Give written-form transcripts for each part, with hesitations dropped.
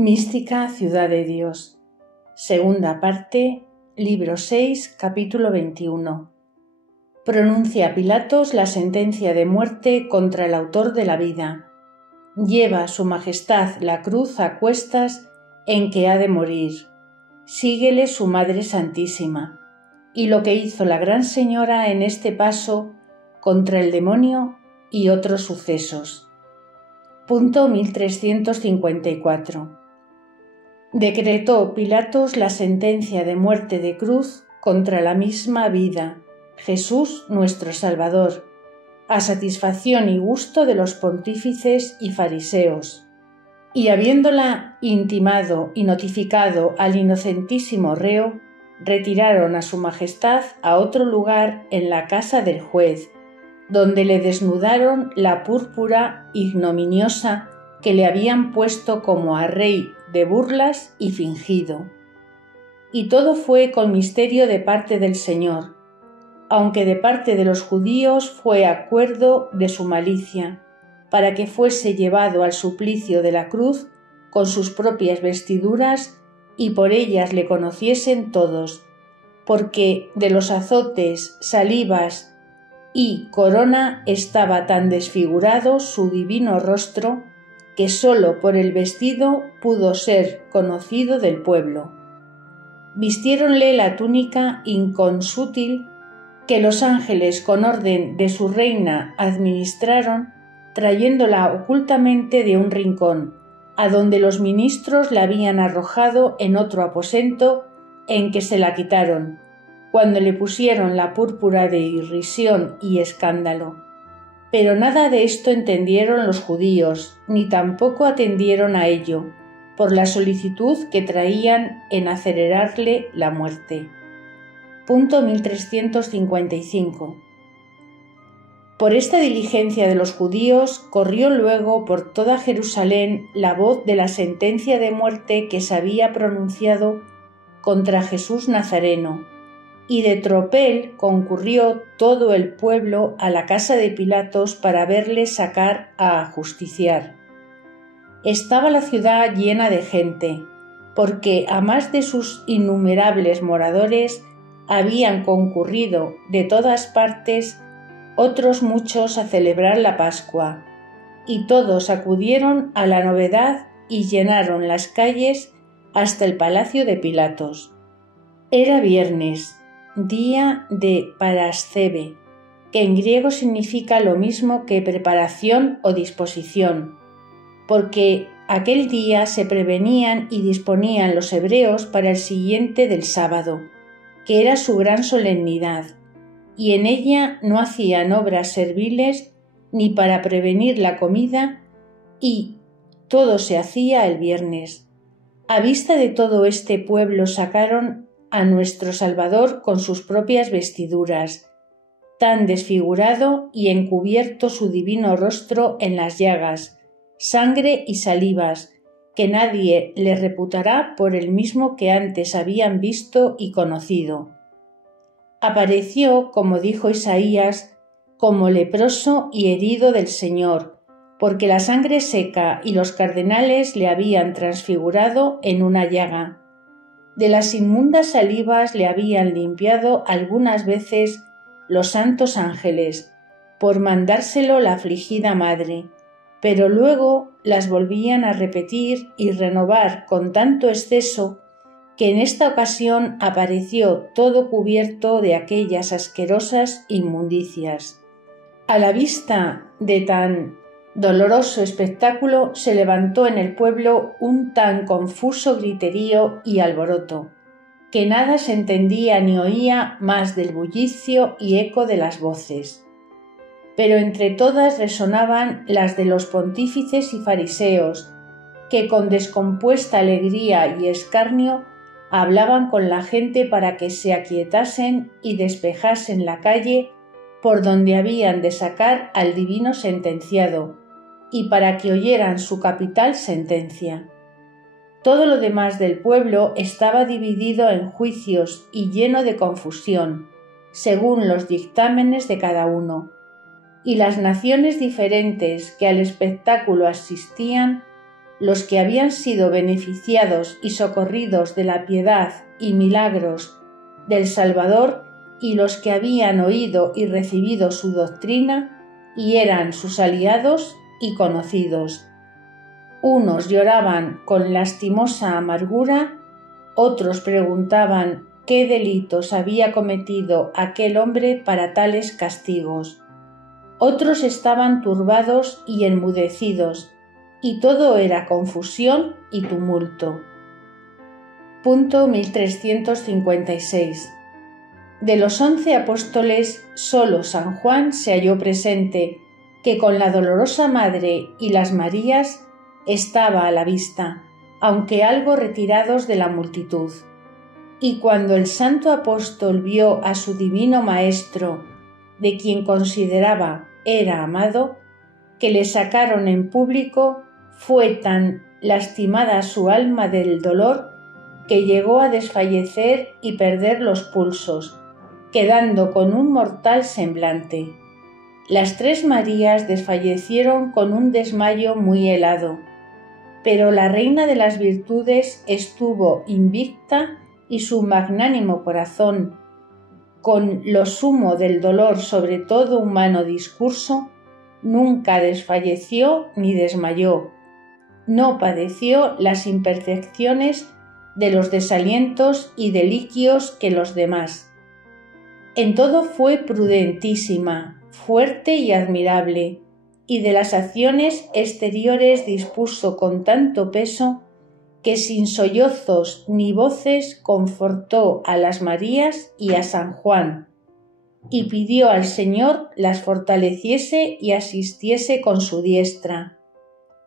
Mística Ciudad de Dios. Segunda parte, libro 6, capítulo 21. Pronuncia Pilatos la sentencia de muerte contra el autor de la vida. Lleva su majestad la cruz a cuestas en que ha de morir. Síguele su Madre Santísima. Y lo que hizo la Gran Señora en este paso contra el demonio y otros sucesos. Punto 1354. Decretó Pilatos la sentencia de muerte de cruz contra la misma vida, Jesús nuestro Salvador, a satisfacción y gusto de los pontífices y fariseos, y habiéndola intimado y notificado al inocentísimo reo, retiraron a su majestad a otro lugar en la casa del juez, donde le desnudaron la púrpura ignominiosa que le habían puesto como a rey de burlas y fingido. Y todo fue con misterio de parte del Señor, aunque de parte de los judíos fue acuerdo de su malicia, para que fuese llevado al suplicio de la cruz con sus propias vestiduras y por ellas le conociesen todos, porque de los azotes, salivas y corona estaba tan desfigurado su divino rostro que sólo por el vestido pudo ser conocido del pueblo. Vistiéronle la túnica inconsútil que los ángeles con orden de su reina administraron, trayéndola ocultamente de un rincón, a donde los ministros la habían arrojado en otro aposento en que se la quitaron, cuando le pusieron la púrpura de irrisión y escándalo. Pero nada de esto entendieron los judíos, ni tampoco atendieron a ello, por la solicitud que traían en acelerarle la muerte. Punto 1355. Por esta diligencia de los judíos corrió luego por toda Jerusalén la voz de la sentencia de muerte que se había pronunciado contra Jesús Nazareno, y de tropel concurrió todo el pueblo a la casa de Pilatos para verle sacar a ajusticiar. Estaba la ciudad llena de gente, porque a más de sus innumerables moradores habían concurrido de todas partes otros muchos a celebrar la Pascua, y todos acudieron a la novedad y llenaron las calles hasta el palacio de Pilatos. Era viernes, día de Parasceve, que en griego significa lo mismo que preparación o disposición, porque aquel día se prevenían y disponían los hebreos para el siguiente del sábado, que era su gran solemnidad, y en ella no hacían obras serviles ni para prevenir la comida, y todo se hacía el viernes. A vista de todo este pueblo sacaron a nuestro Salvador con sus propias vestiduras, tan desfigurado y encubierto su divino rostro en las llagas, sangre y salivas, que nadie le reputará por el mismo que antes habían visto y conocido. Apareció, como dijo Isaías, como leproso y herido del Señor, porque la sangre seca y los cardenales le habían transfigurado en una llaga. De las inmundas salivas le habían limpiado algunas veces los santos ángeles, por mandárselo la afligida madre, pero luego las volvían a repetir y renovar con tanto exceso que en esta ocasión apareció todo cubierto de aquellas asquerosas inmundicias. A la vista de tan doloroso espectáculo se levantó en el pueblo un tan confuso griterío y alboroto, que nada se entendía ni oía más del bullicio y eco de las voces. Pero entre todas resonaban las de los pontífices y fariseos, que con descompuesta alegría y escarnio hablaban con la gente para que se aquietasen y despejasen la calle por donde habían de sacar al divino sentenciado, y para que oyeran su capital sentencia. Todo lo demás del pueblo estaba dividido en juicios y lleno de confusión, según los dictámenes de cada uno, y las naciones diferentes que al espectáculo asistían los que habían sido beneficiados y socorridos de la piedad y milagros del Salvador y los que habían oído y recibido su doctrina y eran sus aliados y conocidos. Unos lloraban con lastimosa amargura, otros preguntaban qué delitos había cometido aquel hombre para tales castigos. Otros estaban turbados y enmudecidos, y todo era confusión y tumulto. Punto 1356. De los 11 apóstoles, solo San Juan se halló presente, que con la dolorosa Madre y las Marías estaba a la vista, aunque algo retirados de la multitud. Y cuando el santo apóstol vio a su divino Maestro, de quien consideraba era amado, que le sacaron en público, fue tan lastimada su alma del dolor que llegó a desfallecer y perder los pulsos, quedando con un mortal semblante. Las 3 Marías desfallecieron con un desmayo muy helado, pero la Reina de las Virtudes estuvo invicta y su magnánimo corazón, con lo sumo del dolor sobre todo humano discurso, nunca desfalleció ni desmayó, no padeció las imperfecciones de los desalientos y deliquios que los demás. En todo fue prudentísima, fuerte y admirable, y de las acciones exteriores dispuso con tanto peso que sin sollozos ni voces confortó a las Marías y a San Juan, y pidió al Señor las fortaleciese y asistiese con su diestra,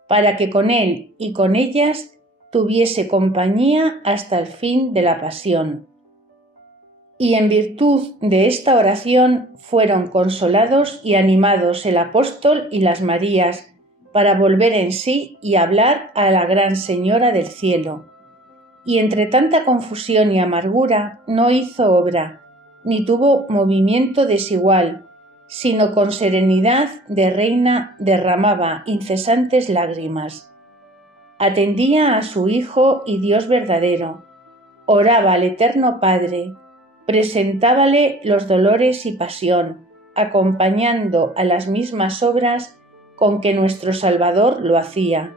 para que con él y con ellas tuviese compañía hasta el fin de la pasión. Y en virtud de esta oración fueron consolados y animados el apóstol y las Marías para volver en sí y hablar a la Gran Señora del Cielo. Y entre tanta confusión y amargura no hizo obra, ni tuvo movimiento desigual, sino con serenidad de reina derramaba incesantes lágrimas. Atendía a su Hijo y Dios verdadero, oraba al Eterno Padre, presentábale los dolores y pasión, acompañando a las mismas obras con que nuestro Salvador lo hacía.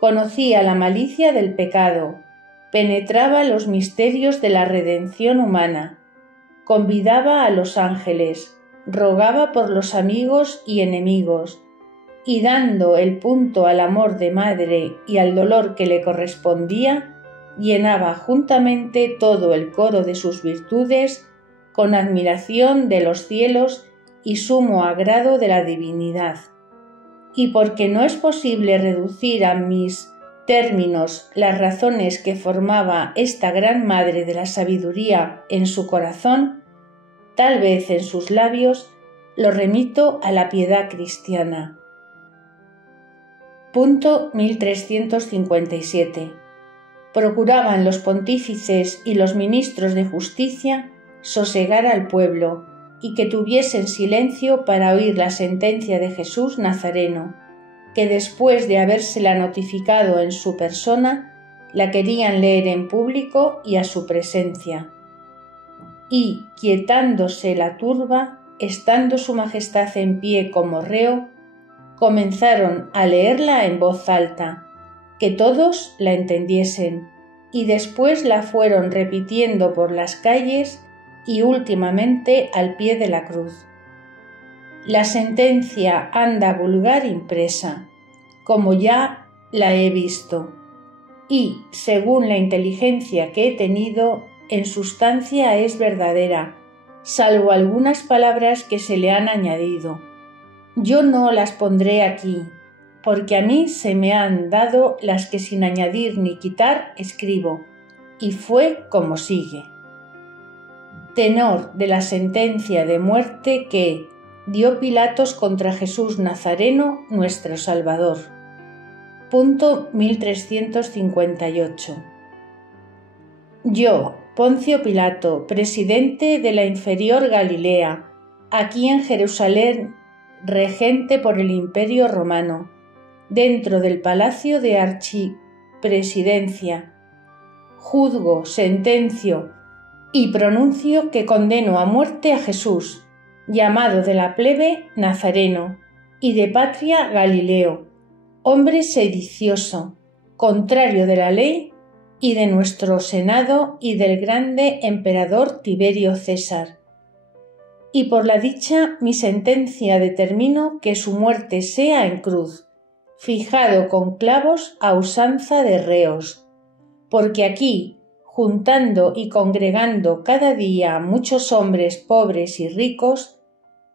Conocía la malicia del pecado, penetraba los misterios de la redención humana, convidaba a los ángeles, rogaba por los amigos y enemigos, y dando el punto al amor de madre y al dolor que le correspondía, llenaba juntamente todo el coro de sus virtudes con admiración de los cielos y sumo agrado de la divinidad. Y porque no es posible reducir a mis términos las razones que formaba esta gran madre de la sabiduría en su corazón, tal vez en sus labios, lo remito a la piedad cristiana. Punto 1357. Procuraban los pontífices y los ministros de justicia sosegar al pueblo y que tuviesen silencio para oír la sentencia de Jesús Nazareno, que después de habérsela notificado en su persona, la querían leer en público y a su presencia. Y, quietándose la turba, estando su majestad en pie como reo, comenzaron a leerla en voz alta, que todos la entendiesen, y después la fueron repitiendo por las calles y últimamente al pie de la cruz. La sentencia anda vulgar impresa, como ya la he visto, y, según la inteligencia que he tenido, en sustancia es verdadera, salvo algunas palabras que se le han añadido. Yo no las pondré aquí, porque a mí se me han dado las que sin añadir ni quitar escribo, y fue como sigue. Tenor de la sentencia de muerte que dio Pilatos contra Jesús Nazareno, nuestro Salvador. Punto 1358. Yo, Poncio Pilato, presidente de la inferior Galilea, aquí en Jerusalén, regente por el Imperio Romano, dentro del palacio de archipresidencia. Juzgo, sentencio y pronuncio que condeno a muerte a Jesús, llamado de la plebe Nazareno y de patria Galileo, hombre sedicioso, contrario de la ley y de nuestro Senado y del grande emperador Tiberio César. Y por la dicha mi sentencia determino que su muerte sea en cruz, fijado con clavos a usanza de reos, porque aquí, juntando y congregando cada día muchos hombres pobres y ricos,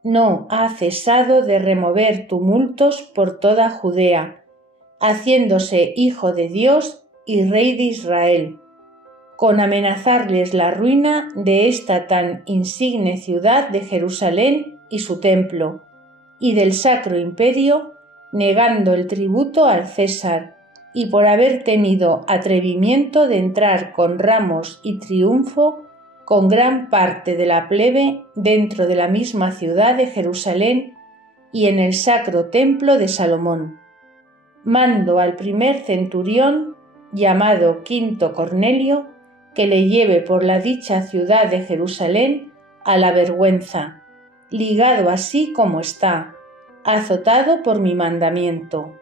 no ha cesado de remover tumultos por toda Judea, haciéndose Hijo de Dios y Rey de Israel, con amenazarles la ruina de esta tan insigne ciudad de Jerusalén y su templo, y del Sacro Imperio, negando el tributo al César, y por haber tenido atrevimiento de entrar con ramos y triunfo con gran parte de la plebe dentro de la misma ciudad de Jerusalén y en el sacro templo de Salomón. Mando al primer centurión, llamado Quinto Cornelio, que le lleve por la dicha ciudad de Jerusalén a la vergüenza, ligado así como está, azotado por mi mandamiento.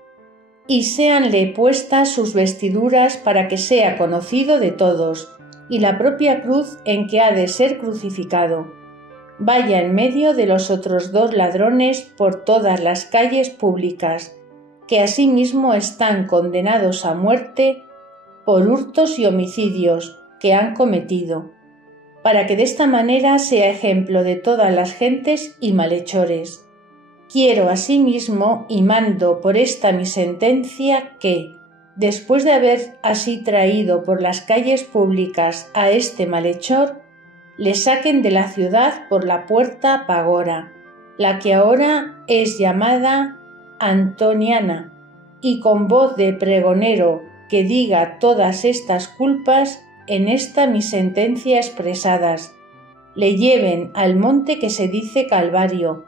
Y séanle puestas sus vestiduras para que sea conocido de todos, y la propia cruz en que ha de ser crucificado. Vaya en medio de los otros 2 ladrones por todas las calles públicas, que asimismo están condenados a muerte por hurtos y homicidios que han cometido, para que de esta manera sea ejemplo de todas las gentes y malhechores. Quiero asimismo y mando por esta mi sentencia que, después de haber así traído por las calles públicas a este malhechor, le saquen de la ciudad por la puerta Pagora, la que ahora es llamada Antoniana, y con voz de pregonero que diga todas estas culpas en esta mi sentencia expresadas, le lleven al monte que se dice Calvario,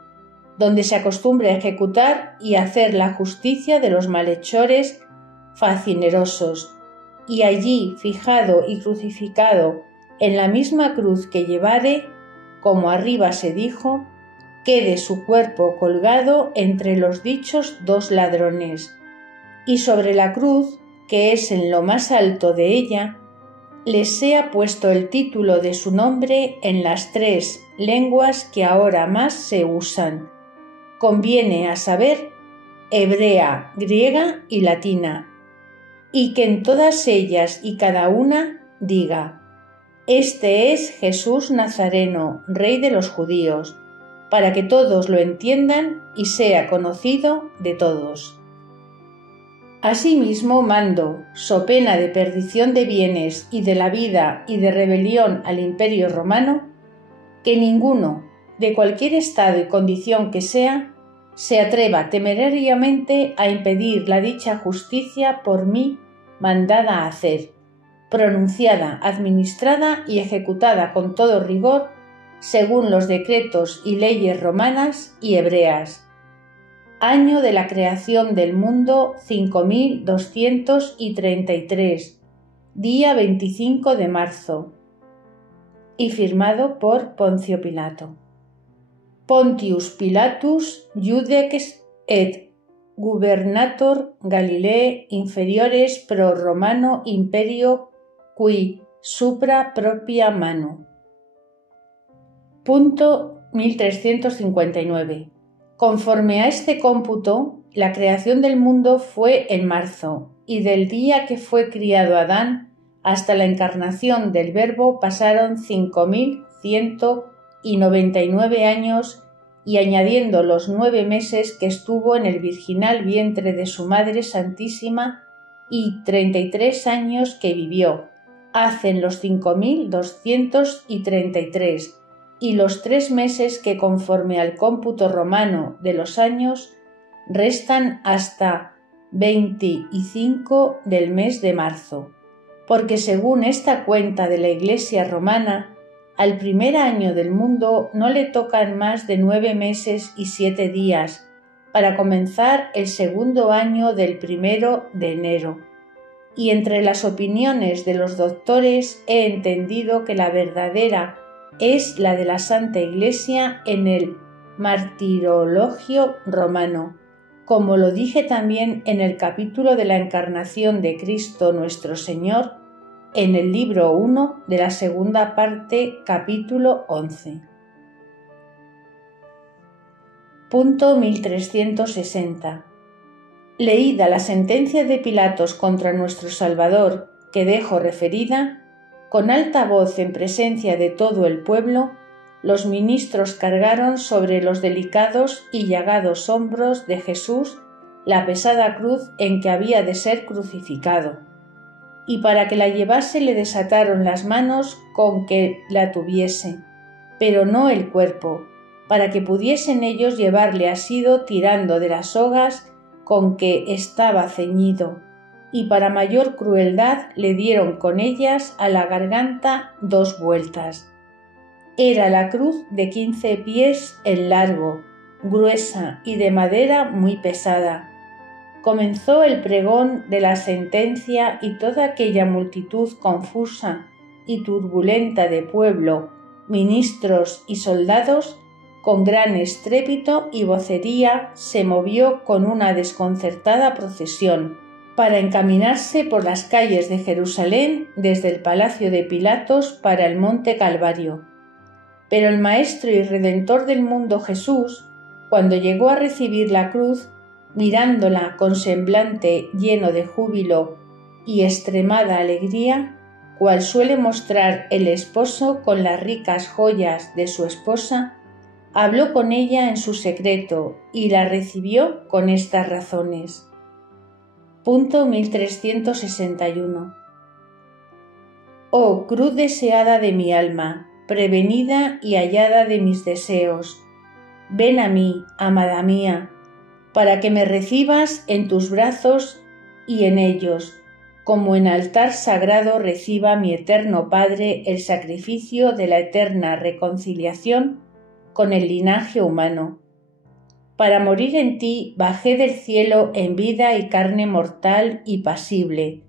donde se acostumbra a ejecutar y hacer la justicia de los malhechores facinerosos, y allí fijado y crucificado en la misma cruz que llevare, como arriba se dijo, quede su cuerpo colgado entre los dichos 2 ladrones, y sobre la cruz, que es en lo más alto de ella, les sea puesto el título de su nombre en las 3 lenguas que ahora más se usan. Conviene a saber, hebrea, griega y latina, y que en todas ellas y cada una diga: Este es Jesús Nazareno, Rey de los judíos, para que todos lo entiendan y sea conocido de todos. Asimismo mando, so pena de perdición de bienes y de la vida y de rebelión al Imperio Romano, que ninguno, de cualquier estado y condición que sea, se atreva temerariamente a impedir la dicha justicia por mí mandada a hacer, pronunciada, administrada y ejecutada con todo rigor, según los decretos y leyes romanas y hebreas. Año de la creación del mundo 5233, día 25 de marzo, y firmado por Poncio Pilato. Pontius Pilatus Iudex et gubernator Galilae inferiores pro Romano imperio qui supra propria mano. Punto 1359. Conforme a este cómputo, la creación del mundo fue en marzo, y del día que fue criado Adán hasta la encarnación del Verbo pasaron 5199 años, y añadiendo los 9 meses que estuvo en el virginal vientre de su Madre Santísima y 33 años que vivió, hacen los 5233, y los 3 meses que conforme al cómputo romano de los años restan hasta 25 del mes de marzo, porque según esta cuenta de la Iglesia romana, al primer año del mundo no le tocan más de 9 meses y 7 días, para comenzar el segundo año del 1 de enero, y entre las opiniones de los doctores he entendido que la verdadera es la de la Santa Iglesia en el Martirologio romano, como lo dije también en el capítulo de la Encarnación de Cristo nuestro Señor, en el libro 1 de la segunda parte, capítulo 11. Punto 1360. Leída la sentencia de Pilatos contra nuestro Salvador, que dejo referida, con alta voz en presencia de todo el pueblo, los ministros cargaron sobre los delicados y llagados hombros de Jesús la pesada cruz en que había de ser crucificado, y para que la llevase le desataron las manos con que la tuviese, pero no el cuerpo, para que pudiesen ellos llevarle asido tirando de las sogas con que estaba ceñido, y para mayor crueldad le dieron con ellas a la garganta 2 vueltas. Era la cruz de 15 pies en largo, gruesa y de madera muy pesada. Comenzó el pregón de la sentencia y toda aquella multitud confusa y turbulenta de pueblo, ministros y soldados, con gran estrépito y vocería se movió con una desconcertada procesión, para encaminarse por las calles de Jerusalén desde el palacio de Pilatos para el monte Calvario. Pero el Maestro y Redentor del mundo Jesús, cuando llegó a recibir la cruz, mirándola con semblante lleno de júbilo y extremada alegría, cual suele mostrar el esposo con las ricas joyas de su esposa, habló con ella en su secreto y la recibió con estas razones. Punto 1361. Oh cruz deseada de mi alma, prevenida y hallada de mis deseos, ven a mí, amada mía, para que me recibas en tus brazos y en ellos, como en altar sagrado reciba mi eterno Padre el sacrificio de la eterna reconciliación con el linaje humano. Para morir en ti bajé del cielo en vida y carne mortal y pasible,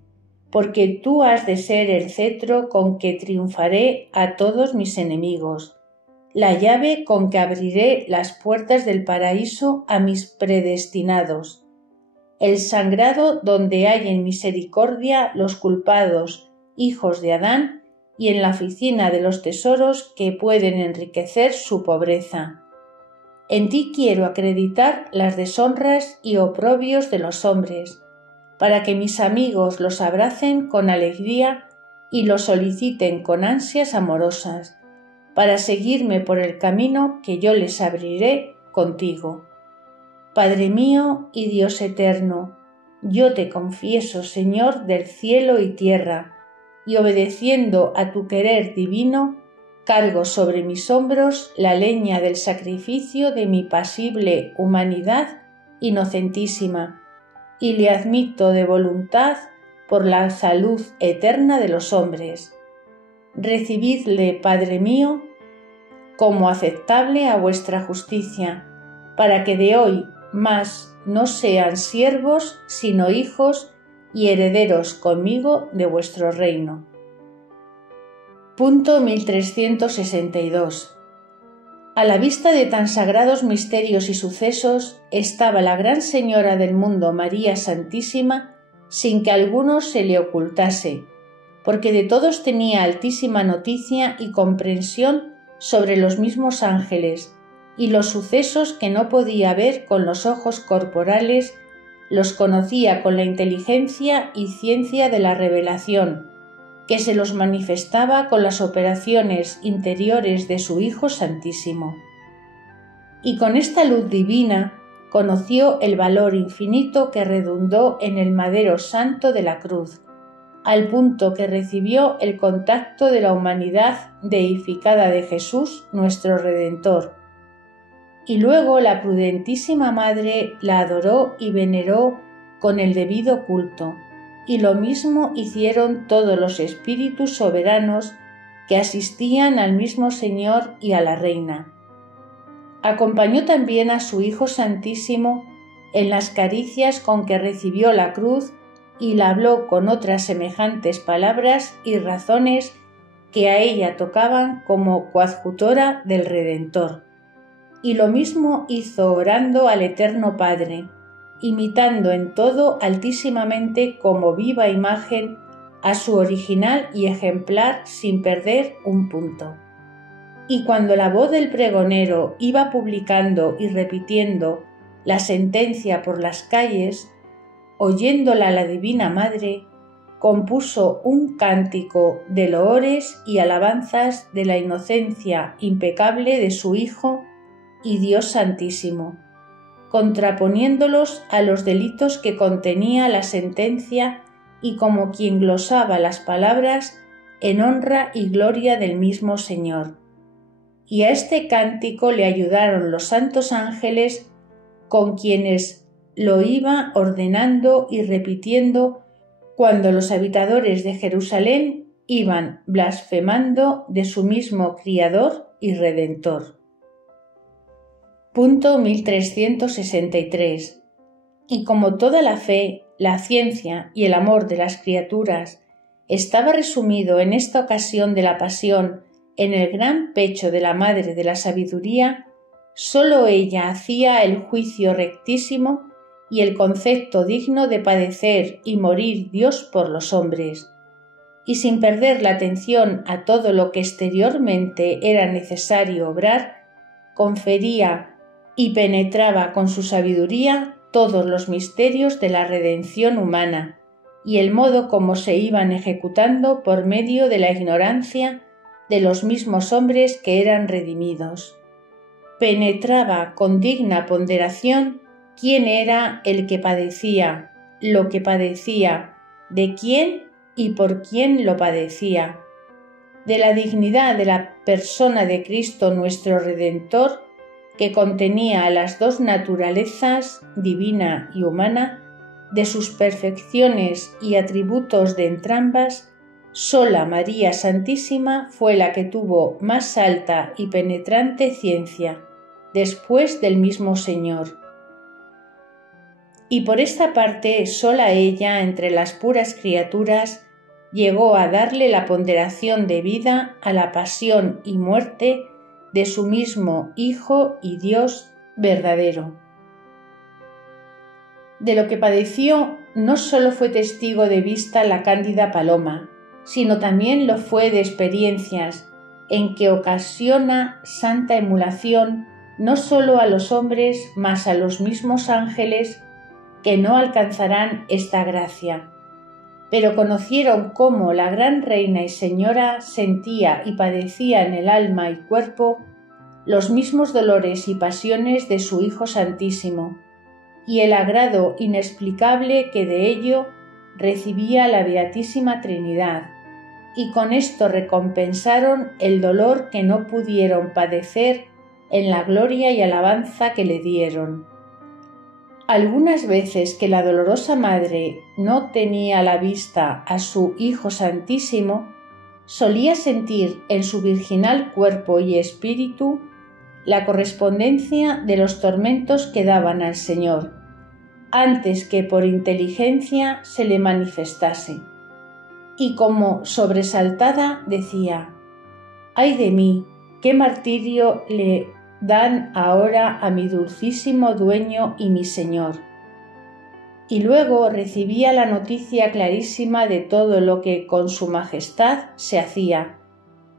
porque tú has de ser el cetro con que triunfaré a todos mis enemigos, la llave con que abriré las puertas del paraíso a mis predestinados, el sangrado donde hallen misericordia los culpados hijos de Adán y en la oficina de los tesoros que pueden enriquecer su pobreza. En ti quiero acreditar las deshonras y oprobios de los hombres, para que mis amigos los abracen con alegría y los soliciten con ansias amorosas, para seguirme por el camino que yo les abriré contigo. Padre mío y Dios eterno, yo te confieso, Señor del cielo y tierra, y obedeciendo a tu querer divino, cargo sobre mis hombros la leña del sacrificio de mi pasible humanidad inocentísima, y le admito de voluntad por la salud eterna de los hombres. Recibidle, Padre mío, como aceptable a vuestra justicia, para que de hoy más no sean siervos, sino hijos y herederos conmigo de vuestro reino. Punto 1362. A la vista de tan sagrados misterios y sucesos, estaba la Gran Señora del mundo María Santísima sin que alguno se le ocultase, porque de todos tenía altísima noticia y comprensión sobre los mismos ángeles, y los sucesos que no podía ver con los ojos corporales, los conocía con la inteligencia y ciencia de la revelación, que se los manifestaba con las operaciones interiores de su Hijo Santísimo. Y con esta luz divina conoció el valor infinito que redundó en el madero santo de la cruz, al punto que recibió el contacto de la humanidad deificada de Jesús, nuestro Redentor. Y luego la prudentísima Madre la adoró y veneró con el debido culto, y lo mismo hicieron todos los espíritus soberanos que asistían al mismo Señor y a la Reina. Acompañó también a su Hijo Santísimo en las caricias con que recibió la cruz y la habló con otras semejantes palabras y razones que a ella tocaban como coadjutora del Redentor. Y lo mismo hizo orando al Eterno Padre, imitando en todo altísimamente como viva imagen a su original y ejemplar sin perder un punto. Y cuando la voz del pregonero iba publicando y repitiendo la sentencia por las calles, oyéndola la Divina Madre, compuso un cántico de loores y alabanzas de la inocencia impecable de su Hijo y Dios Santísimo, contraponiéndolos a los delitos que contenía la sentencia y como quien glosaba las palabras en honra y gloria del mismo Señor. Y a este cántico le ayudaron los santos ángeles con quienes lo iba ordenando y repitiendo cuando los habitadores de Jerusalén iban blasfemando de su mismo Criador y Redentor. Punto 1363. Y como toda la fe, la ciencia y el amor de las criaturas estaba resumido en esta ocasión de la pasión en el gran pecho de la Madre de la Sabiduría, sólo ella hacía el juicio rectísimo y el concepto digno de padecer y morir Dios por los hombres, y sin perder la atención a todo lo que exteriormente era necesario obrar, confería y penetraba con su sabiduría todos los misterios de la redención humana y el modo como se iban ejecutando por medio de la ignorancia de los mismos hombres que eran redimidos. Penetraba con digna ponderación quién era el que padecía, lo que padecía, de quién y por quién lo padecía, de la dignidad de la persona de Cristo nuestro Redentor, que contenía las dos naturalezas, divina y humana, de sus perfecciones y atributos de entrambas. Sola María Santísima fue la que tuvo más alta y penetrante ciencia, después del mismo Señor. Y por esta parte, sola ella, entre las puras criaturas, llegó a darle la ponderación debida a la pasión y muerte de su mismo Hijo y Dios verdadero. De lo que padeció no sólo fue testigo de vista la cándida Paloma, sino también lo fue de experiencias en que ocasiona santa emulación no sólo a los hombres, mas a los mismos ángeles que no alcanzarán esta gracia. Pero conocieron cómo la gran Reina y Señora sentía y padecía en el alma y cuerpo los mismos dolores y pasiones de su Hijo Santísimo, y el agrado inexplicable que de ello recibía la Beatísima Trinidad, y con esto recompensaron el dolor que no pudieron padecer en la gloria y alabanza que le dieron. Algunas veces que la dolorosa Madre no tenía a la vista a su Hijo Santísimo, solía sentir en su virginal cuerpo y espíritu la correspondencia de los tormentos que daban al Señor, antes que por inteligencia se le manifestase. Y como sobresaltada decía: «¡Ay de mí! ¡Qué martirio le dan ahora a mi dulcísimo dueño y mi Señor!». Y luego recibía la noticia clarísima de todo lo que con su majestad se hacía,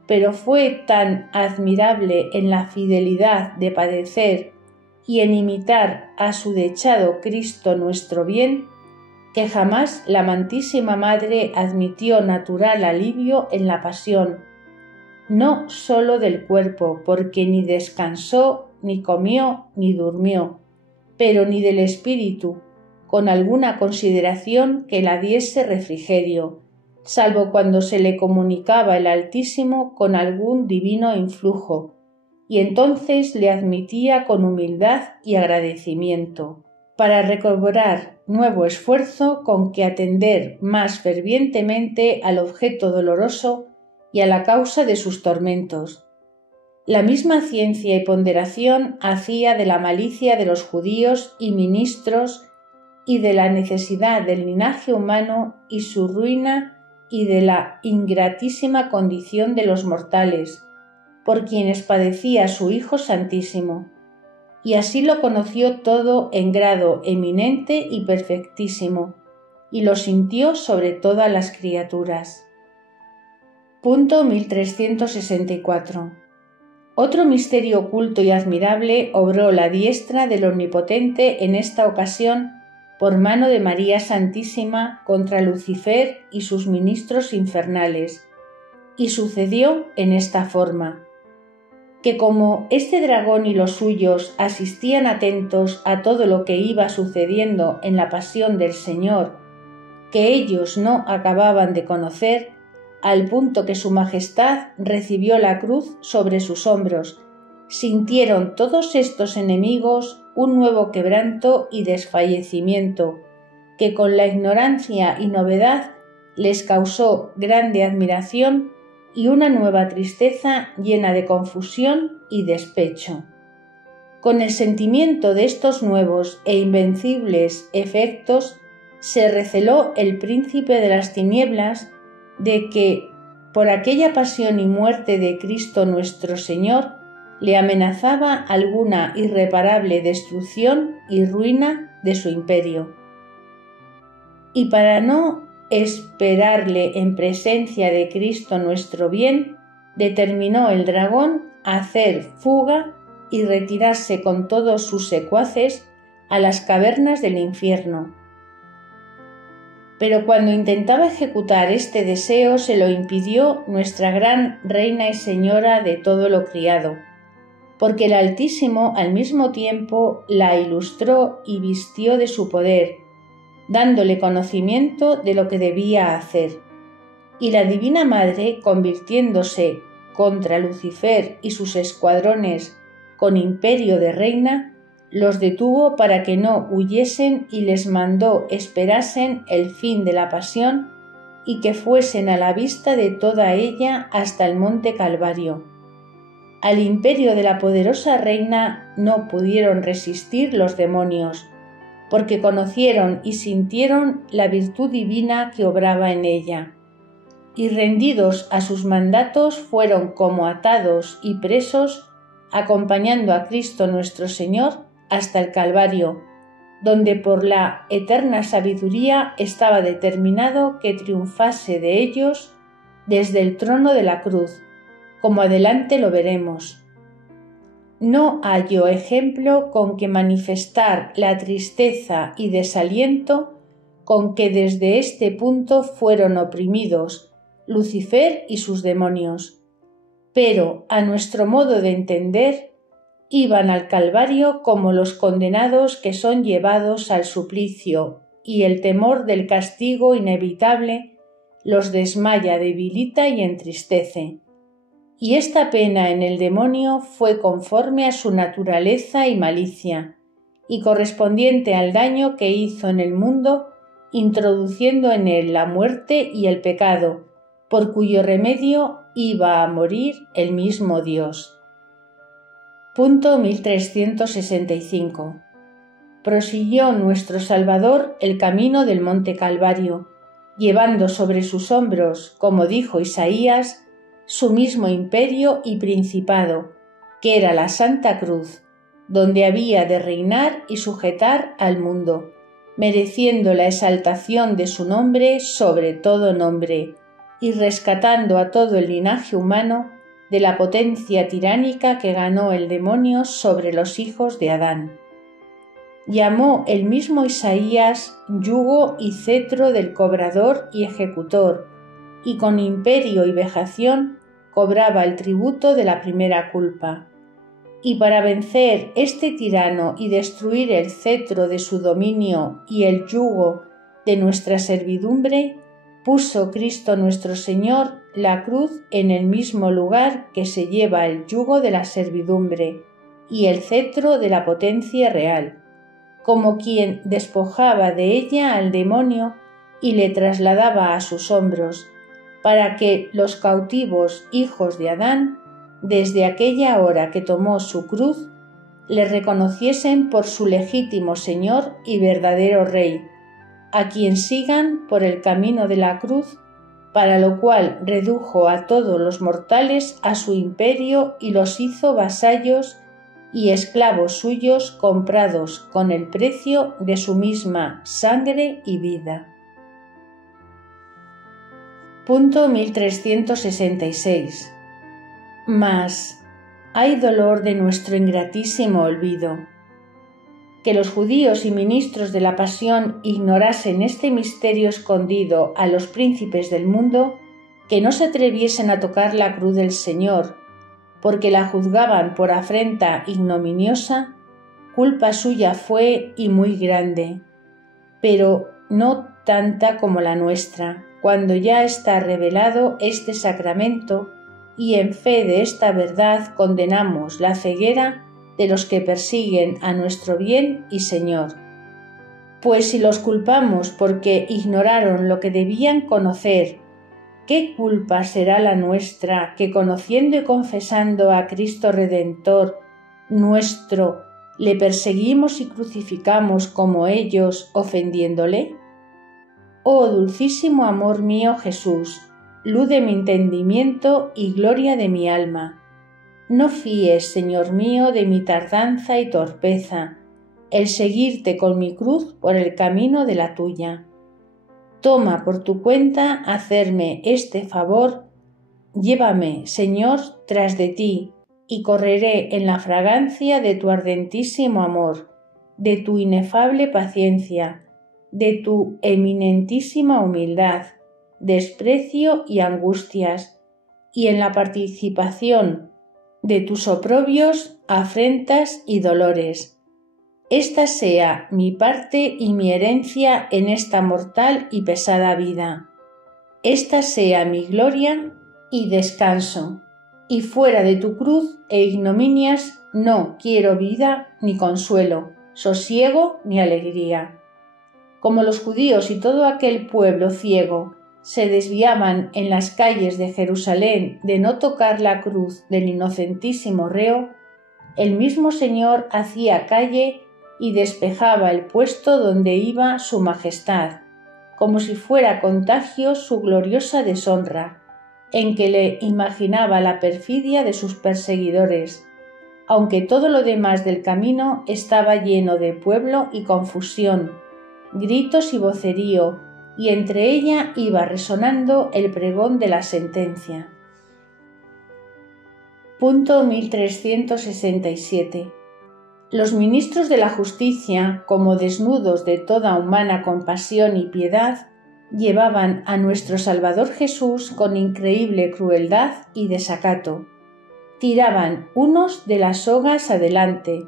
pero fue tan admirable en la fidelidad de padecer y en imitar a su dechado Cristo nuestro bien, que jamás la amantísima Madre admitió natural alivio en la pasión, no sólo del cuerpo, porque ni descansó, ni comió, ni durmió, pero ni del espíritu, con alguna consideración que la diese refrigerio, salvo cuando se le comunicaba el Altísimo con algún divino influjo, y entonces le admitía con humildad y agradecimiento, para recobrar nuevo esfuerzo con que atender más fervientemente al objeto doloroso y a la causa de sus tormentos. La misma ciencia y ponderación hacía de la malicia de los judíos y ministros y de la necesidad del linaje humano y su ruina y de la ingratísima condición de los mortales, por quienes padecía su Hijo Santísimo, y así lo conoció todo en grado eminente y perfectísimo, y lo sintió sobre todas las criaturas. Punto 1364. Otro misterio oculto y admirable obró la diestra del Omnipotente en esta ocasión por mano de María Santísima contra Lucifer y sus ministros infernales, y sucedió en esta forma: que como este dragón y los suyos asistían atentos a todo lo que iba sucediendo en la pasión del Señor, que ellos no acababan de conocer, al punto que su majestad recibió la cruz sobre sus hombros, sintieron todos estos enemigos un nuevo quebranto y desfallecimiento, que con la ignorancia y novedad les causó grande admiración y una nueva tristeza llena de confusión y despecho. Con el sentimiento de estos nuevos e invencibles efectos, se receló el príncipe de las tinieblas de que, por aquella pasión y muerte de Cristo nuestro Señor, le amenazaba alguna irreparable destrucción y ruina de su imperio. Y para no esperarle en presencia de Cristo nuestro bien, determinó el dragón hacer fuga y retirarse con todos sus secuaces a las cavernas del infierno. Pero cuando intentaba ejecutar este deseo se lo impidió nuestra gran Reina y Señora de todo lo criado, porque el Altísimo al mismo tiempo la ilustró y vistió de su poder, dándole conocimiento de lo que debía hacer. Y la Divina Madre, convirtiéndose contra Lucifer y sus escuadrones con imperio de reina, los detuvo para que no huyesen y les mandó esperasen el fin de la pasión y que fuesen a la vista de toda ella hasta el monte Calvario. Al imperio de la poderosa reina no pudieron resistir los demonios, porque conocieron y sintieron la virtud divina que obraba en ella, y rendidos a sus mandatos fueron como atados y presos, acompañando a Cristo nuestro Señor hasta el Calvario, donde por la eterna sabiduría estaba determinado que triunfase de ellos desde el trono de la cruz, como adelante lo veremos. No hallo ejemplo con que manifestar la tristeza y desaliento con que desde este punto fueron oprimidos Lucifer y sus demonios, pero, a nuestro modo de entender, iban al Calvario como los condenados que son llevados al suplicio, y el temor del castigo inevitable los desmaya, debilita y entristece. Y esta pena en el demonio fue conforme a su naturaleza y malicia, y correspondiente al daño que hizo en el mundo, introduciendo en él la muerte y el pecado, por cuyo remedio iba a morir el mismo Dios. Punto 1365. Prosiguió nuestro Salvador el camino del monte Calvario, llevando sobre sus hombros, como dijo Isaías, su mismo imperio y principado, que era la Santa Cruz, donde había de reinar y sujetar al mundo, mereciendo la exaltación de su nombre sobre todo nombre, y rescatando a todo el linaje humano de la potencia tiránica que ganó el demonio sobre los hijos de Adán. Llamó el mismo Isaías yugo y cetro del cobrador y ejecutor, y con imperio y vejación cobraba el tributo de la primera culpa. Y para vencer este tirano y destruir el cetro de su dominio y el yugo de nuestra servidumbre, puso Cristo nuestro Señor la cruz en el mismo lugar que se lleva el yugo de la servidumbre y el cetro de la potencia real, como quien despojaba de ella al demonio y le trasladaba a sus hombros, para que los cautivos hijos de Adán desde aquella hora que tomó su cruz, le reconociesen por su legítimo Señor y verdadero Rey, a quien sigan por el camino de la cruz, para lo cual redujo a todos los mortales a su imperio y los hizo vasallos y esclavos suyos comprados con el precio de su misma sangre y vida. Punto 1366. Mas hay dolor de nuestro ingratísimo olvido. Que los judíos y ministros de la pasión ignorasen este misterio escondido a los príncipes del mundo, que no se atreviesen a tocar la cruz del Señor, porque la juzgaban por afrenta ignominiosa, culpa suya fue y muy grande, pero no tanta como la nuestra, cuando ya está revelado este sacramento, y en fe de esta verdad condenamos la ceguera de los que persiguen a nuestro bien y Señor. Pues si los culpamos porque ignoraron lo que debían conocer, ¿qué culpa será la nuestra que conociendo y confesando a Cristo Redentor nuestro, le perseguimos y crucificamos como ellos, ofendiéndole? Oh dulcísimo amor mío Jesús, luz de mi entendimiento y gloria de mi alma, no fíes, Señor mío, de mi tardanza y torpeza, el seguirte con mi cruz por el camino de la tuya. Toma por tu cuenta hacerme este favor, llévame, Señor, tras de ti, y correré en la fragancia de tu ardentísimo amor, de tu inefable paciencia, de tu eminentísima humildad, desprecio y angustias, y en la participación de tus oprobios, afrentas y dolores. Esta sea mi parte y mi herencia en esta mortal y pesada vida. Esta sea mi gloria y descanso. Y fuera de tu cruz e ignominias no quiero vida ni consuelo, sosiego ni alegría. Como los judíos y todo aquel pueblo ciego se desviaban en las calles de Jerusalén de no tocar la cruz del inocentísimo reo, el mismo Señor hacía calle y despejaba el puesto donde iba su majestad, como si fuera contagio su gloriosa deshonra, en que le imaginaba la perfidia de sus perseguidores, aunque todo lo demás del camino estaba lleno de pueblo y confusión, gritos y vocerío, y entre ella iba resonando el pregón de la sentencia. Punto 1367. Los ministros de la justicia, como desnudos de toda humana compasión y piedad, llevaban a nuestro Salvador Jesús con increíble crueldad y desacato. Tiraban unos de las sogas adelante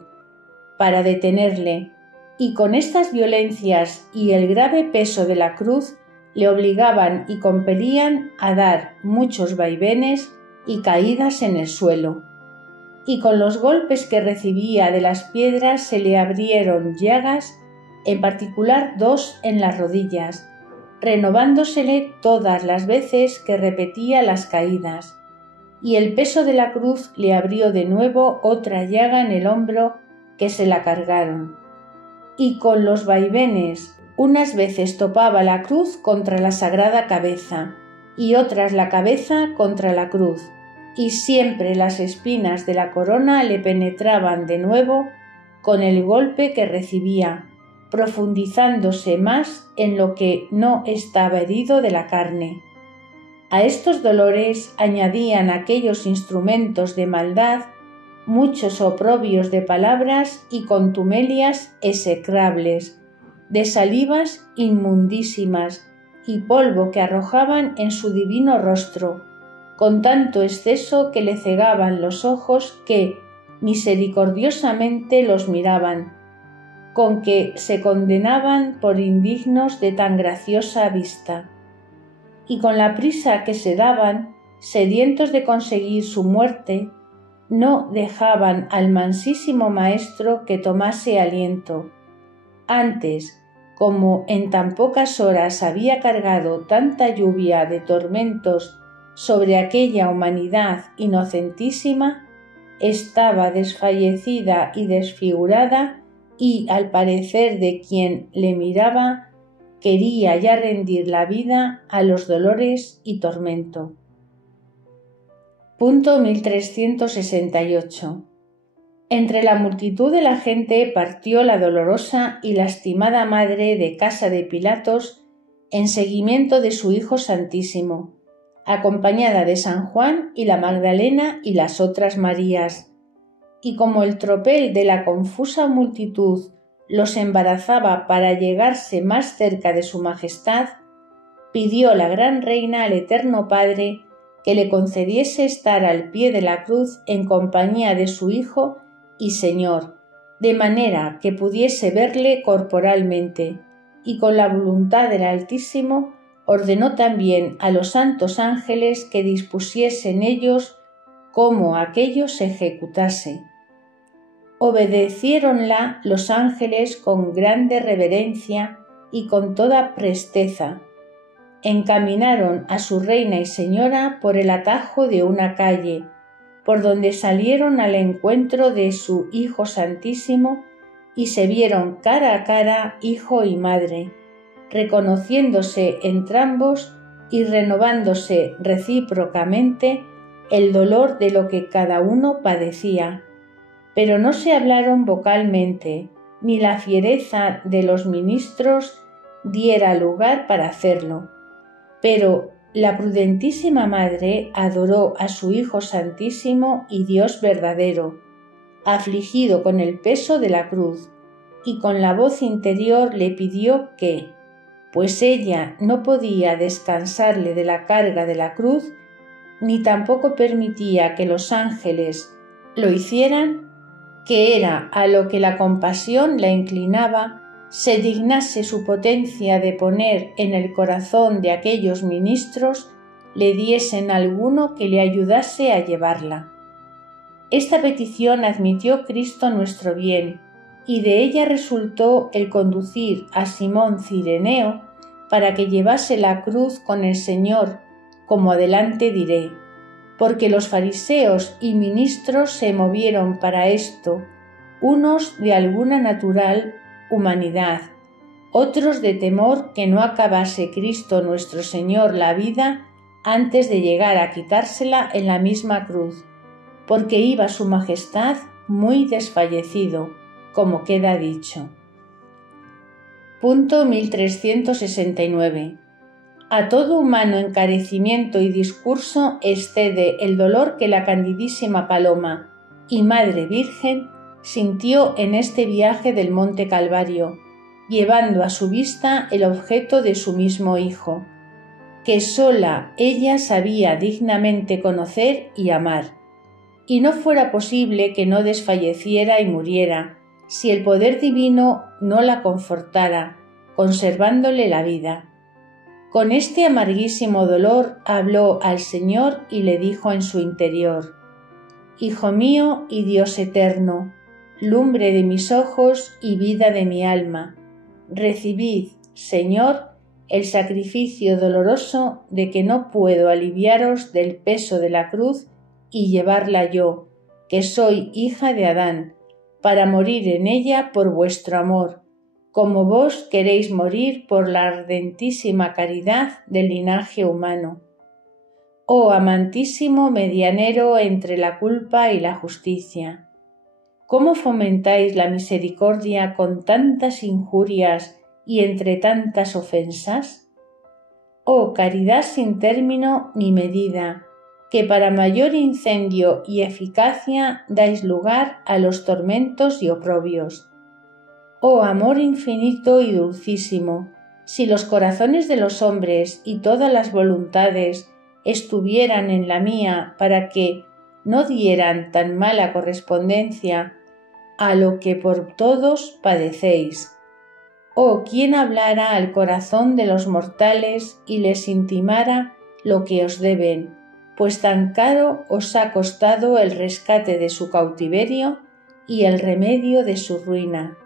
para detenerle, y con estas violencias y el grave peso de la cruz le obligaban y compelían a dar muchos vaivenes y caídas en el suelo, y con los golpes que recibía de las piedras se le abrieron llagas, en particular 2 en las rodillas, renovándosele todas las veces que repetía las caídas, y el peso de la cruz le abrió de nuevo otra llaga en el hombro que se la cargaron. Y con los vaivenes unas veces topaba la cruz contra la sagrada cabeza y otras la cabeza contra la cruz, y siempre las espinas de la corona le penetraban de nuevo con el golpe que recibía, profundizándose más en lo que no estaba herido de la carne. A estos dolores añadían aquellos instrumentos de maldad muchos oprobios de palabras y contumelias execrables, de salivas inmundísimas y polvo que arrojaban en su divino rostro, con tanto exceso que le cegaban los ojos que misericordiosamente los miraban, con que se condenaban por indignos de tan graciosa vista. Y con la prisa que se daban, sedientos de conseguir su muerte, no dejaban al mansísimo Maestro que tomase aliento. Antes, como en tan pocas horas había cargado tanta lluvia de tormentos sobre aquella humanidad inocentísima, estaba desfallecida y desfigurada, y, al parecer de quien le miraba, quería ya rendir la vida a los dolores y tormento. Punto 1368. Entre la multitud de la gente partió la dolorosa y lastimada madre de casa de Pilatos en seguimiento de su Hijo Santísimo, acompañada de San Juan y la Magdalena y las otras Marías, y como el tropel de la confusa multitud los embarazaba para llegarse más cerca de su majestad, pidió la gran reina al Eterno Padre que le concediese estar al pie de la cruz en compañía de su Hijo y Señor, de manera que pudiese verle corporalmente, y con la voluntad del Altísimo ordenó también a los santos ángeles que dispusiesen ellos cómo aquello se ejecutase. Obedeciéronla los ángeles con grande reverencia y con toda presteza. Encaminaron a su reina y señora por el atajo de una calle, por donde salieron al encuentro de su Hijo Santísimo y se vieron cara a cara hijo y madre, reconociéndose entrambos y renovándose recíprocamente el dolor de lo que cada uno padecía. Pero no se hablaron vocalmente, ni la fiereza de los ministros diera lugar para hacerlo. Pero la prudentísima Madre adoró a su Hijo Santísimo y Dios verdadero, afligido con el peso de la cruz, y con la voz interior le pidió que, pues ella no podía descansarle de la carga de la cruz, ni tampoco permitía que los ángeles lo hicieran, que era a lo que la compasión la inclinaba, se dignase su potencia de poner en el corazón de aquellos ministros le diesen alguno que le ayudase a llevarla. Esta petición admitió Cristo nuestro bien, y de ella resultó el conducir a Simón Cireneo para que llevase la cruz con el Señor, como adelante diré, porque los fariseos y ministros se movieron para esto, unos de alguna natural humanidad, otros de temor que no acabase Cristo nuestro Señor la vida antes de llegar a quitársela en la misma cruz, porque iba su majestad muy desfallecido, como queda dicho. Punto 1369. A todo humano encarecimiento y discurso excede el dolor que la candidísima Paloma y Madre Virgen sintió en este viaje del Monte Calvario, llevando a su vista el objeto de su mismo Hijo, que sola ella sabía dignamente conocer y amar, y no fuera posible que no desfalleciera y muriera, si el poder divino no la confortara, conservándole la vida. Con este amarguísimo dolor habló al Señor y le dijo en su interior: Hijo mío y Dios eterno, lumbre de mis ojos y vida de mi alma, recibid, Señor, el sacrificio doloroso de que no puedo aliviaros del peso de la cruz y llevarla yo, que soy hija de Adán, para morir en ella por vuestro amor, como vos queréis morir por la ardentísima caridad del linaje humano. Oh amantísimo medianero entre la culpa y la justicia, ¿cómo fomentáis la misericordia con tantas injurias y entre tantas ofensas? Oh caridad sin término ni medida, que para mayor incendio y eficacia dais lugar a los tormentos y oprobios. Oh amor infinito y dulcísimo, si los corazones de los hombres y todas las voluntades estuvieran en la mía para que no dieran tan mala correspondencia a lo que por todos padecéis. Oh, ¿quién hablara al corazón de los mortales y les intimara lo que os deben, pues tan caro os ha costado el rescate de su cautiverio y el remedio de su ruina?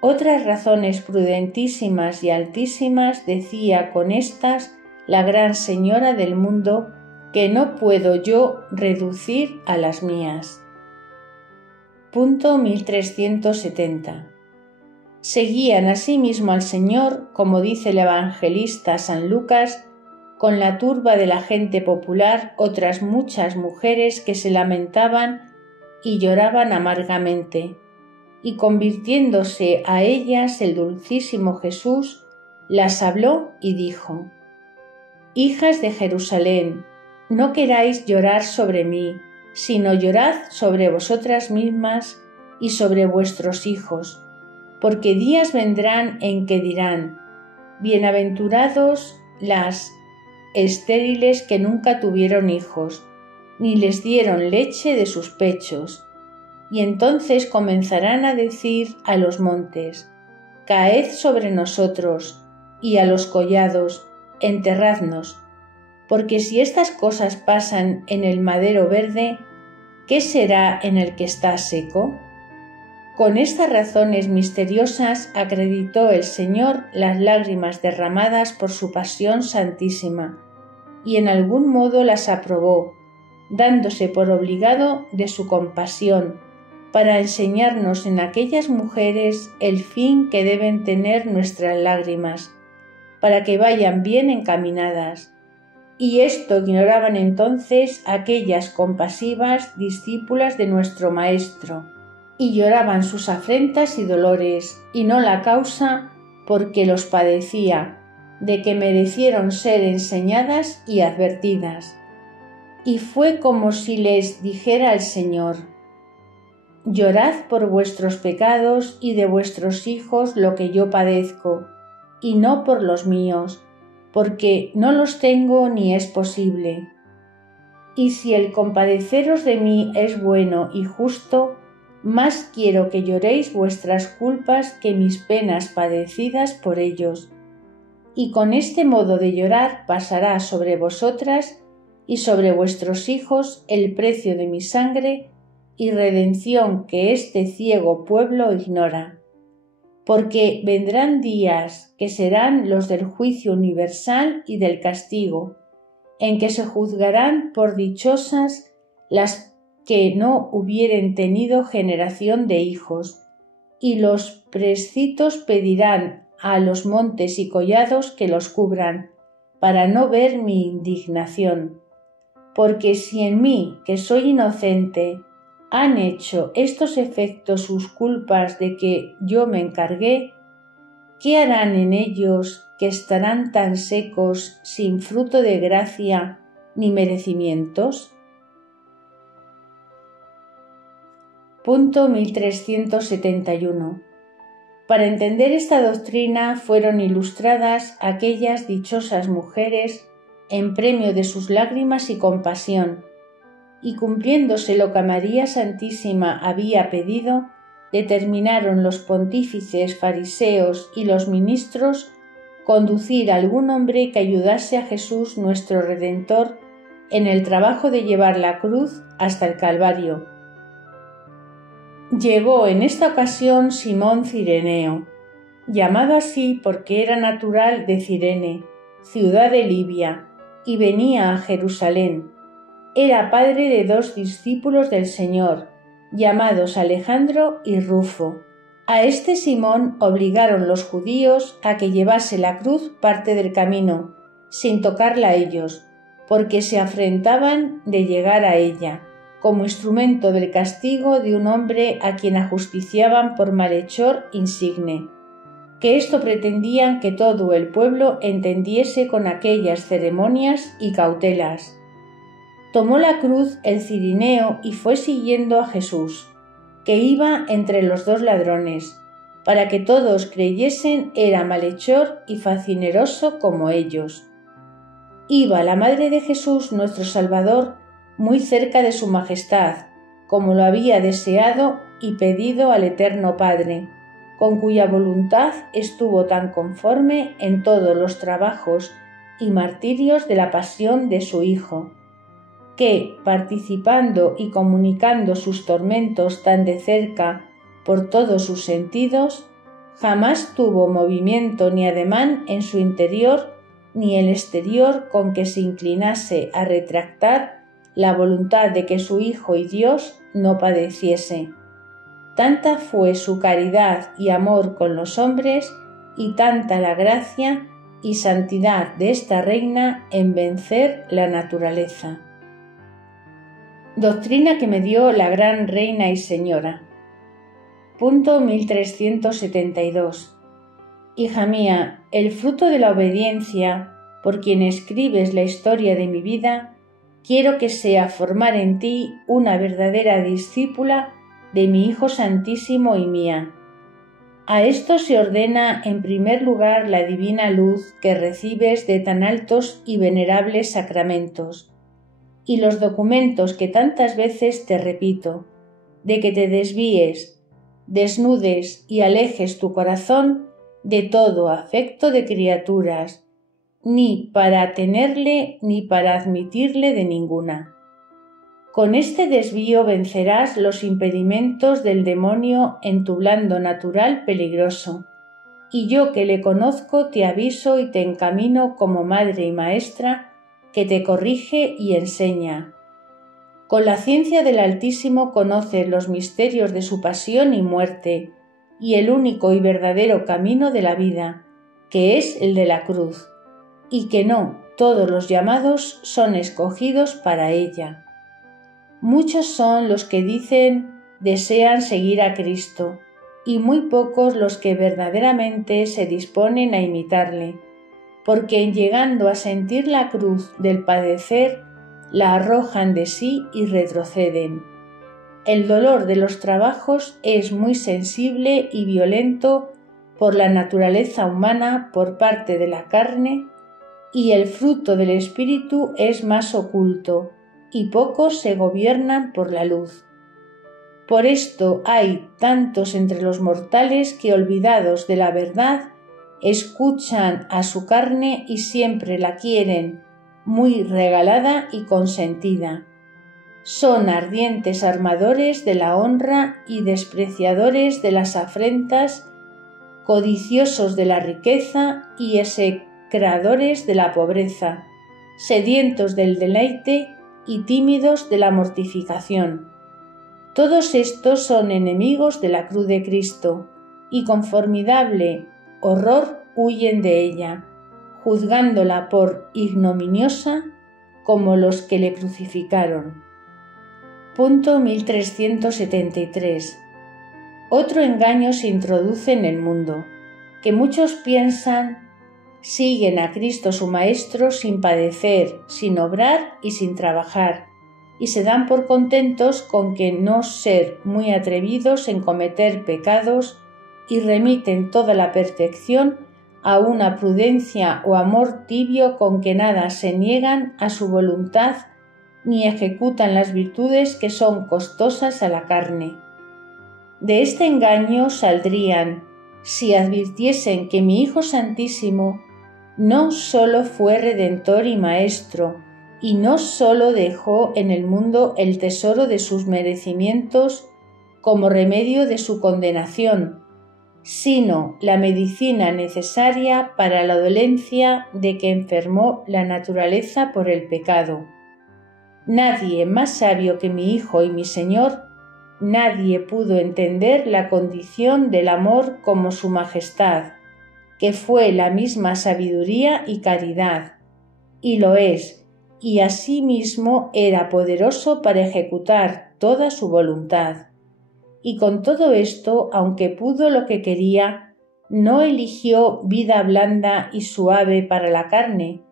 Otras razones prudentísimas y altísimas decía con estas la gran señora del mundo, que no puedo yo reducir a las mías. Punto 1370. Seguían asimismo al Señor, como dice el evangelista San Lucas, con la turba de la gente popular otras muchas mujeres que se lamentaban y lloraban amargamente, y convirtiéndose a ellas el dulcísimo Jesús, las habló y dijo: Hijas de Jerusalén, no queráis llorar sobre mí, sino llorad sobre vosotras mismas y sobre vuestros hijos, porque días vendrán en que dirán: bienaventurados las estériles que nunca tuvieron hijos, ni les dieron leche de sus pechos. Y entonces comenzarán a decir a los montes: caed sobre nosotros, y a los collados: enterradnos. Porque si estas cosas pasan en el madero verde, ¿qué será en el que está seco? Con estas razones misteriosas acreditó el Señor las lágrimas derramadas por su pasión santísima, y en algún modo las aprobó, dándose por obligado de su compasión, para enseñarnos en aquellas mujeres el fin que deben tener nuestras lágrimas, para que vayan bien encaminadas. Y esto ignoraban entonces aquellas compasivas discípulas de nuestro Maestro, y lloraban sus afrentas y dolores, y no la causa porque los padecía, de que merecieron ser enseñadas y advertidas. Y fue como si les dijera el Señor: llorad por vuestros pecados y de vuestros hijos lo que yo padezco, y no por los míos, porque no los tengo ni es posible. Y si el compadeceros de mí es bueno y justo, más quiero que lloréis vuestras culpas que mis penas padecidas por ellos. Y con este modo de llorar pasará sobre vosotras y sobre vuestros hijos el precio de mi sangre y redención que este ciego pueblo ignora. Porque vendrán días que serán los del juicio universal y del castigo, en que se juzgarán por dichosas las que no hubieren tenido generación de hijos, y los prescitos pedirán a los montes y collados que los cubran, para no ver mi indignación. Porque si en mí, que soy inocente, han hecho estos efectos sus culpas de que yo me encargué, ¿qué harán en ellos que estarán tan secos, sin fruto de gracia ni merecimientos? Punto 1371. Para entender esta doctrina fueron ilustradas aquellas dichosas mujeres en premio de sus lágrimas y compasión, y cumpliéndose lo que María Santísima había pedido, determinaron los pontífices, fariseos y los ministros conducir a algún hombre que ayudase a Jesús nuestro Redentor en el trabajo de llevar la cruz hasta el Calvario. Llegó en esta ocasión Simón Cireneo, llamado así porque era natural de Cirene, ciudad de Libia, y venía a Jerusalén. Era padre de 2 discípulos del Señor, llamados Alejandro y Rufo. A este Simón obligaron los judíos a que llevase la cruz parte del camino, sin tocarla a ellos, porque se afrentaban de llegar a ella, como instrumento del castigo de un hombre a quien ajusticiaban por malhechor insigne, que esto pretendían que todo el pueblo entendiese con aquellas ceremonias y cautelas. Tomó la cruz el cirineo y fue siguiendo a Jesús, que iba entre los 2 ladrones, para que todos creyesen era malhechor y facineroso como ellos. Iba la madre de Jesús nuestro Salvador muy cerca de su majestad, como lo había deseado y pedido al Eterno Padre, con cuya voluntad estuvo tan conforme en todos los trabajos y martirios de la pasión de su Hijo, que, participando y comunicando sus tormentos tan de cerca por todos sus sentidos, jamás tuvo movimiento ni ademán en su interior, ni el exterior con que se inclinase a retractar la voluntad de que su Hijo y Dios no padeciese. Tanta fue su caridad y amor con los hombres, y tanta la gracia y santidad de esta reina en vencer la naturaleza. Doctrina que me dio la gran reina y señora. Punto 1372. Hija mía, el fruto de la obediencia, por quien escribes la historia de mi vida, quiero que sea formar en ti una verdadera discípula de mi Hijo Santísimo y mía. A esto se ordena en primer lugar la divina luz que recibes de tan altos y venerables sacramentos, y los documentos que tantas veces te repito, de que te desvíes, desnudes y alejes tu corazón de todo afecto de criaturas, ni para tenerle ni para admitirle de ninguna. Con este desvío vencerás los impedimentos del demonio en tu blando natural peligroso, y yo que le conozco te aviso y te encamino como madre y maestra que te corrige y enseña. Con la ciencia del Altísimo conoces los misterios de su pasión y muerte, y el único y verdadero camino de la vida, que es el de la cruz, y que no todos los llamados son escogidos para ella. Muchos son los que desean seguir a Cristo, y muy pocos los que verdaderamente se disponen a imitarle, porque en llegando a sentir la cruz del padecer, la arrojan de sí y retroceden. El dolor de los trabajos es muy sensible y violento por la naturaleza humana por parte de la carne, y el fruto del espíritu es más oculto, y pocos se gobiernan por la luz. Por esto hay tantos entre los mortales que, olvidados de la verdad, escuchan a su carne y siempre la quieren muy regalada y consentida. Son ardientes armadores de la honra y despreciadores de las afrentas, codiciosos de la riqueza y execradores de la pobreza, sedientos del deleite y tímidos de la mortificación. Todos estos son enemigos de la cruz de Cristo, y con formidable horror huyen de ella, juzgándola por ignominiosa como los que le crucificaron. Punto 1373. Otro engaño se introduce en el mundo, que muchos piensan siguen a Cristo su Maestro sin padecer, sin obrar y sin trabajar, y se dan por contentos con que no ser muy atrevidos en cometer pecados y remiten toda la perfección a una prudencia o amor tibio con que nada se niegan a su voluntad ni ejecutan las virtudes que son costosas a la carne. De este engaño saldrían si advirtiesen que mi Hijo Santísimo no sólo fue Redentor y Maestro, y no sólo dejó en el mundo el tesoro de sus merecimientos como remedio de su condenación, sino la medicina necesaria para la dolencia de que enfermó la naturaleza por el pecado. Nadie más sabio que mi Hijo y mi Señor, nadie pudo entender la condición del amor como su majestad, que fue la misma sabiduría y caridad, y lo es, y asimismo era poderoso para ejecutar toda su voluntad. Y con todo esto, aunque pudo lo que quería, no eligió vida blanda y suave para la carne,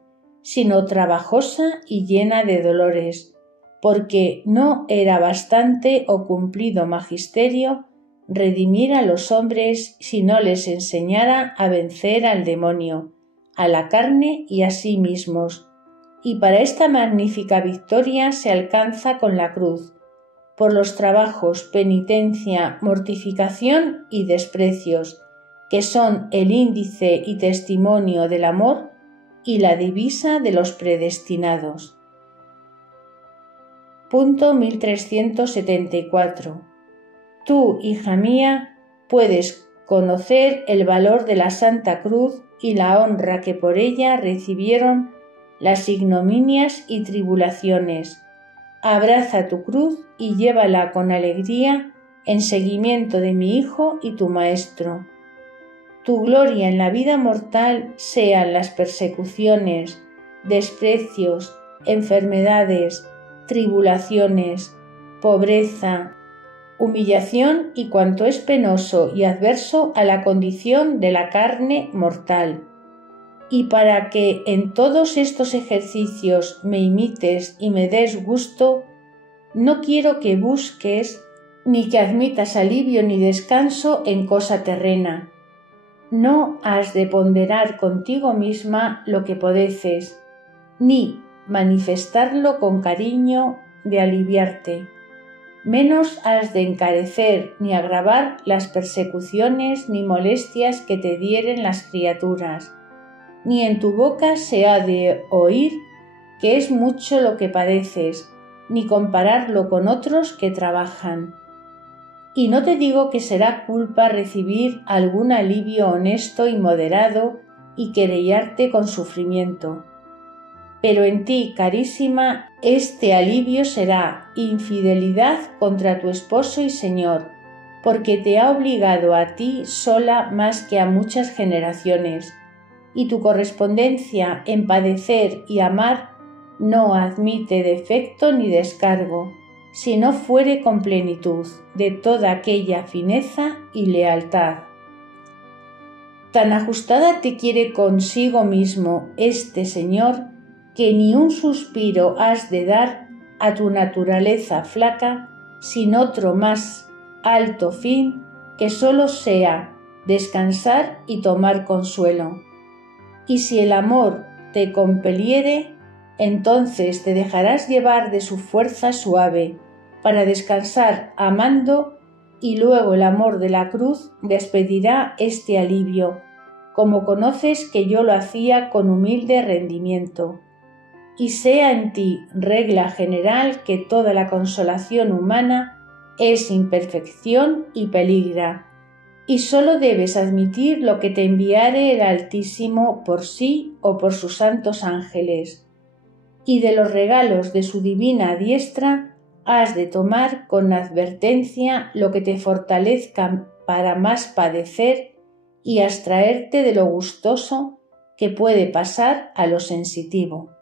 sino trabajosa y llena de dolores, porque no era bastante o cumplido magisterio redimir a los hombres si no les enseñara a vencer al demonio, a la carne y a sí mismos, y para esta magnífica victoria se alcanza con la cruz, por los trabajos, penitencia, mortificación y desprecios, que son el índice y testimonio del amor y la divisa de los predestinados. Punto 1374. Tú, hija mía, puedes conocer el valor de la Santa Cruz y la honra que por ella recibieron las ignominias y tribulaciones. Abraza tu cruz y llévala con alegría en seguimiento de mi Hijo y tu Maestro. Tu gloria en la vida mortal sean las persecuciones, desprecios, enfermedades, tribulaciones, pobreza, humillación y cuanto es penoso y adverso a la condición de la carne mortal. Y para que en todos estos ejercicios me imites y me des gusto, no quiero que busques ni que admitas alivio ni descanso en cosa terrena. No has de ponderar contigo misma lo que padeces, ni manifestarlo con cariño de aliviarte. Menos has de encarecer ni agravar las persecuciones ni molestias que te dieren las criaturas, ni en tu boca se ha de oír que es mucho lo que padeces, ni compararlo con otros que trabajan. Y no te digo que será culpa recibir algún alivio honesto y moderado y querellarte con sufrimiento. Pero en ti, carísima, este alivio será infidelidad contra tu esposo y Señor, porque te ha obligado a ti sola más que a muchas generaciones, y tu correspondencia en padecer y amar no admite defecto ni descargo, si no fuere con plenitud de toda aquella fineza y lealtad. Tan ajustada te quiere consigo mismo este Señor, que ni un suspiro has de dar a tu naturaleza flaca sin otro más alto fin que sólo sea descansar y tomar consuelo. Y si el amor te compeliere, entonces te dejarás llevar de su fuerza suave, para descansar amando, y luego el amor de la cruz despedirá este alivio, como conoces que yo lo hacía con humilde rendimiento. Y sea en ti regla general que toda la consolación humana es imperfección y peligra, y sólo debes admitir lo que te enviare el Altísimo por sí o por sus santos ángeles, y de los regalos de su divina diestra has de tomar con advertencia lo que te fortalezca para más padecer y abstraerte de lo gustoso que puede pasar a lo sensitivo.